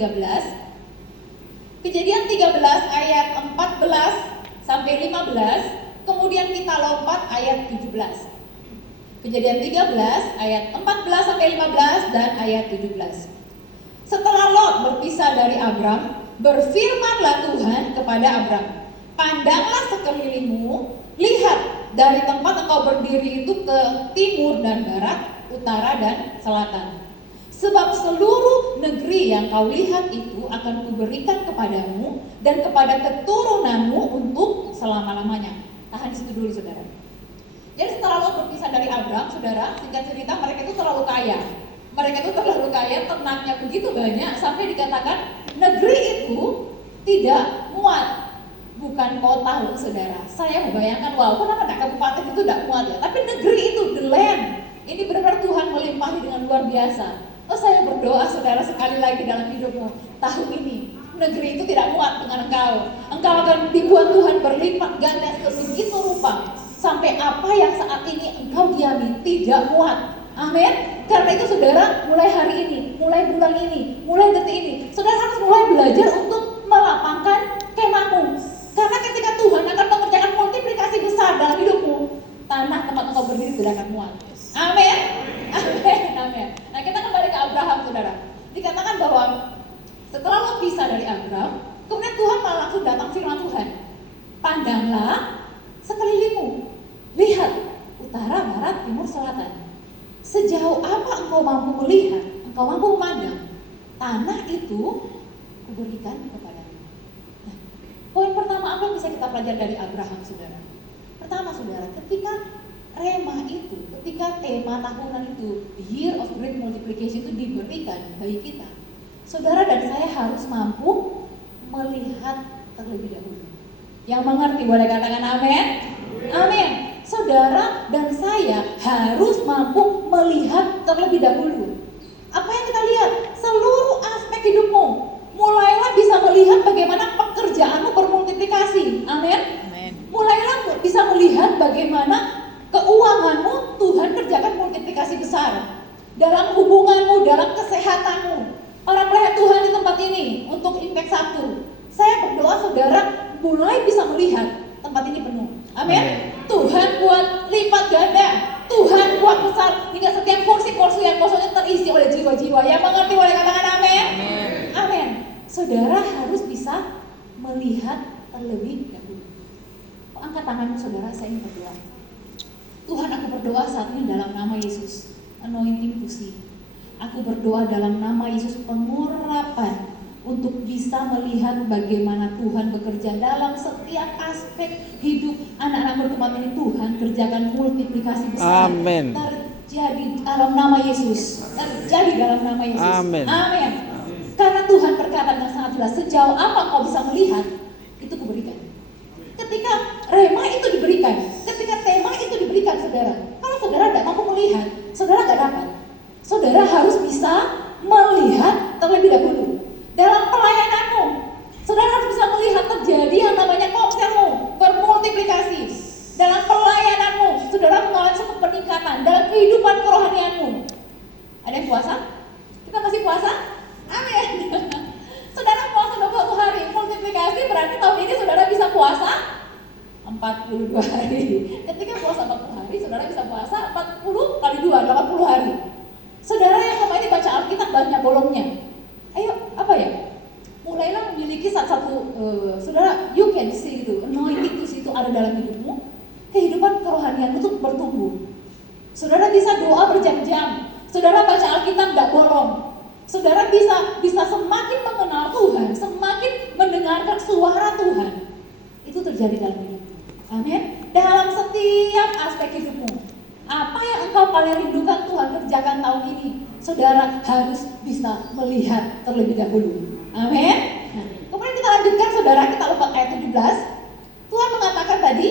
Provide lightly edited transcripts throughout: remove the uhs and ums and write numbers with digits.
13. Kejadian 13 ayat 14 sampai 15. Kemudian kita lompat ayat 17. Kejadian 13 ayat 14 sampai 15 dan ayat 17. Setelah Lot berpisah dari Abram, berfirmanlah Tuhan kepada Abram, pandanglah sekelilingmu, lihat dari tempat engkau berdiri itu ke timur dan barat, utara dan selatan. Sebab seluruh negeri yang kau lihat itu akan kuberikan kepadamu dan kepada keturunanmu untuk selama-lamanya. Tahan di situ dulu, saudara. Jadi setelah Lot berpisah dari Abram, saudara, singkat cerita mereka itu terlalu kaya. Mereka itu terlalu kaya, ternaknya begitu banyak sampai dikatakan negeri itu tidak muat. Bukan kota loh, saudara. Saya membayangkan, wow, kenapa kabupaten itu tidak muat ya? Tapi negeri itu, the land, ini benar-benar Tuhan melimpahi dengan luar biasa. Oh, saya berdoa, saudara, sekali lagi dalam hidupmu tahun ini negeri itu tidak muat dengan engkau. Engkau akan dibuat Tuhan berlipat ganda sebegitu rupa sampai apa yang saat ini engkau diami tidak muat. Amin. Karena itu saudara, mulai hari ini, mulai bulan ini, mulai detik ini, saudara harus mulai belajar untuk melapangkan kemahmu. Karena ketika Tuhan akan mengerjakan multiplikasi besar dalam hidupmu, tanah tempat engkau berdiri tidak akan muat. Amin. Amin. Amin. Nah, kita kembali ke Abraham, saudara. Dikatakan bahwa setelah Lot pisah dari Abram, kemudian Tuhan malah langsung datang firman Tuhan. Pandanglah sekelilingmu, lihat utara, barat, timur, selatan. Sejauh apa engkau mampu melihat, engkau mampu memandang, tanah itu kuberikan kepadamu. Nah, poin pertama apa yang bisa kita pelajari dari Abraham, saudara? Pertama, saudara, ketika rema itu, ketika tema tahunan itu, the year of great multiplication itu diberikan bagi kita, saudara dan saya harus mampu melihat terlebih dahulu. Yang mengerti boleh katakan amin? Amin. Saudara dan saya harus mampu melihat terlebih dahulu. Apa yang kita lihat? Seluruh aspek hidupmu. Mulailah bisa melihat bagaimana pekerjaanmu bermultiplikasi. Amin. Mulailah bisa melihat bagaimana keuanganmu Tuhan kerjakan multiplikasi besar. Dalam hubunganmu, dalam kesehatanmu. Para pelayan Tuhan di tempat ini untuk Impact 1. Saya berdoa saudara mulai bisa melihat tempat ini penuh. Amin. Tuhan buat lipat ganda. Tuhan buat besar hingga setiap kursi-kursi yang kosongnya terisi oleh jiwa-jiwa. Yang mengerti boleh katakan amin. Amin. Saudara harus bisa melihat terlebih dahulu. Angkat tanganmu saudara, saya ingin berdoa. Tuhan, aku berdoa saat ini dalam nama Yesus. Anointing to see. Aku berdoa dalam nama Yesus pengurapan untuk bisa melihat bagaimana Tuhan bekerja dalam setiap aspek hidup anak-anak bertobat ini. Tuhan kerjakan multiplikasi besar. Amin. Terjadi dalam nama Yesus. Terjadi dalam nama Yesus. Amin. Amin. Karena Tuhan berkata dengan sangat jelas, sejauh apa kau bisa melihat, itu kuberikan. Ketika rema itu diberikan, ketika tema itu diberikan, saudara, kalau saudara tidak mampu melihat, saudara tidak dapat. Saudara harus bisa melihat terlebih dahulu. Dalam pelayananmu, saudara harus bisa melihat terjadi yang namanya konselmu bermultiplikasi. Dalam pelayananmu, saudara mengalami satu peningkatan dalam kehidupan kerohanianmu. Ada yang puasa? Kita masih puasa? Amin. Saudara puasa 21 hari, multiplikasi berarti tahun ini saudara bisa puasa 42 hari. Ketika puasa 40 hari, saudara bisa puasa 40 kali 2, 80 hari. Saudara yang selama ini baca Alkitab banyak bolongnya. Ayo, apa ya? Mulailah memiliki satu saudara, you can see itu, anointing itu ada dalam hidupmu. Kehidupan kerohanianmu itu bertumbuh. Saudara bisa doa berjam-jam. Saudara baca Alkitab gak bolong. Saudara bisa semakin mengenal Tuhan, semakin mendengarkan suara Tuhan. Itu terjadi dalam hidupmu. Amin. Dalam setiap aspek hidupmu. Apa yang engkau paling rindukan Tuhan kerjakan tahun ini, saudara harus bisa melihat terlebih dahulu. Amin. Nah, kemudian kita lanjutkan, saudara, kita lompat ayat 17. Tuhan mengatakan tadi,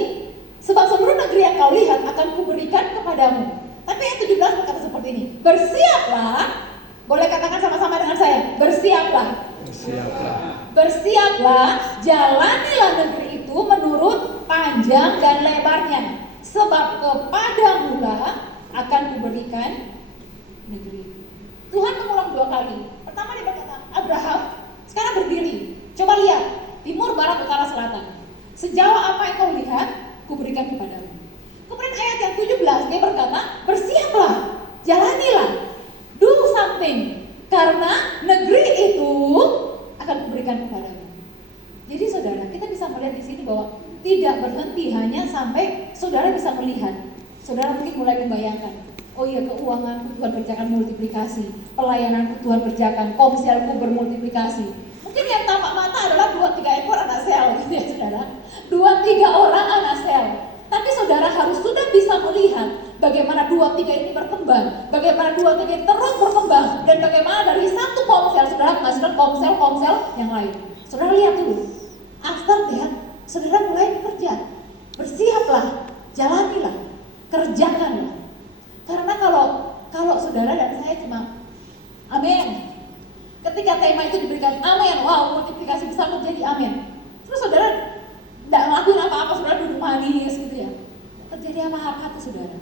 sebab seluruh negeri yang kau lihat akan kuberikan kepadamu. Tapi ayat 17 berkata seperti ini, bersiaplah. Boleh katakan sama-sama dengan saya, bersiaplah. Bersiaplah, jalanilah negeri itu menurut panjang dan lebarnya. Sebab kepadamu lah akan kuberikan negeri. Tuhan mengulang 2 kali. Pertama dia berkata, Abraham, Sekarang berdiri, coba lihat, timur, barat, utara, selatan. Sejauh apa yang kau lihat, kuberikan kepadamu. Kemudian ayat yang 17, dia berkata, bersiaplah, jalanilah, do something, karena negeri itu akan kuberikan kepadamu. Jadi saudara, kita bisa melihat di sini bahwa tidak berhenti hanya sampai saudara bisa melihat. Saudara mungkin mulai membayangkan, oh iya, keuanganku Tuhan kerjakan multiplikasi, pelayananku Tuhan kerjakan, komselku bermultiplikasi. Mungkin yang tampak mata adalah 2-3 ekor anak sel, gitu ya saudara. 2-3 orang anak sel. Tapi saudara harus sudah bisa melihat bagaimana 2-3 ini berkembang, bagaimana 2-3 ini terus berkembang, dan bagaimana dari satu komsel saudara menghasilkan komsel-komsel yang lain. Saudara lihat dulu, after that, saudara mulai bekerja. Bersiaplah, jalanilah, kerjakanlah. Karena kalau saudara dan saya cuma amin, ketika tema itu diberikan amin, wow, multiplikasi besar terjadi amin. Terus saudara tidak ngelakuin apa-apa, saudara duduk manis gitu ya, terjadi apa-apa tuh saudara,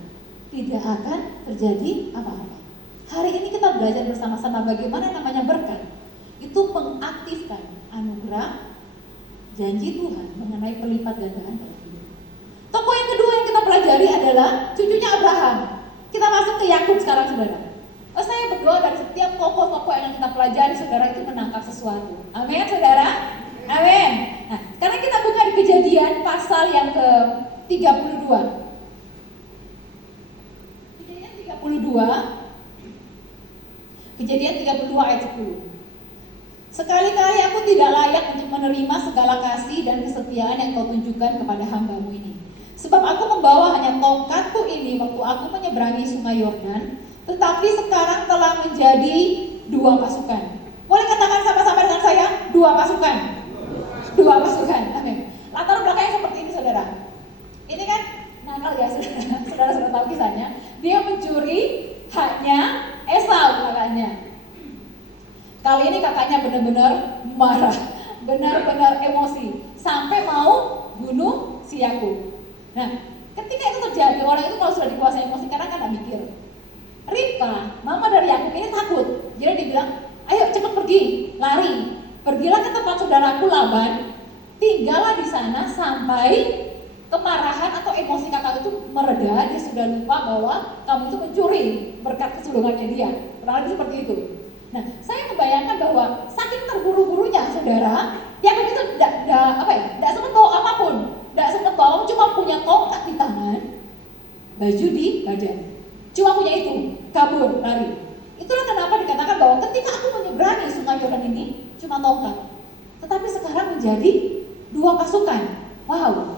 tidak akan terjadi apa-apa. Hari ini kita belajar bersama-sama bagaimana namanya berkat itu mengaktifkan anugerah janji Tuhan mengenai pelipat gandaan dalam hidup. Tokoh yang kedua yang kita pelajari adalah cucunya Abraham. Kita masuk ke Yakub sekarang saudara. Saya berdoa dari setiap tokoh-tokoh yang kita pelajari saudara itu menangkap sesuatu. Amin saudara. Amin. Nah, sekarang kita buka di Kejadian pasal yang ke-32. Kejadian 32 ayat 10. Sekali-kali aku tidak layak untuk menerima segala kasih dan kesetiaan yang kau tunjukkan kepada hamba-Mu ini. Sebab aku membawa hanya tongkatku ini waktu aku menyeberangi sungai Yordan, tetapi sekarang telah menjadi 2 pasukan. Boleh katakan sama-sama dengan saya, 2 pasukan. 2 pasukan, amin. Latar belakangnya seperti ini saudara. Ini kan nakal ya saudara, saudara sudah tahu kisahnya. Dia mencuri haknya Esau kakaknya. Kali ini kakaknya benar-benar marah, benar-benar emosi, sampai mau bunuh si Yakub. Nah, ketika itu terjadi, orang itu kalau sudah dikuasai emosi karena kan gak mikir. Ribka, mama dari Yakub ini takut. Jadi dia bilang, ayo cepat pergi, lari. Pergilah ke tempat saudaraku Laban, tinggallah di sana sampai kemarahan atau emosi kakak itu mereda. Dia sudah lupa bahwa kamu itu mencuri berkat kesulungannya dia. Kurang lebih seperti itu. Nah, saya membayangkan bahwa saking terburu-burunya saudara, Yakub itu tidak sempat bawa apapun, tidak sempat bawa, cuma punya tongkat di tangan, baju di badan, cuma punya itu, kabur, lari. Itulah kenapa dikatakan bahwa ketika aku menyeberangi sungai Yordan ini cuma tongkat, tetapi sekarang menjadi 2 pasukan. Wow,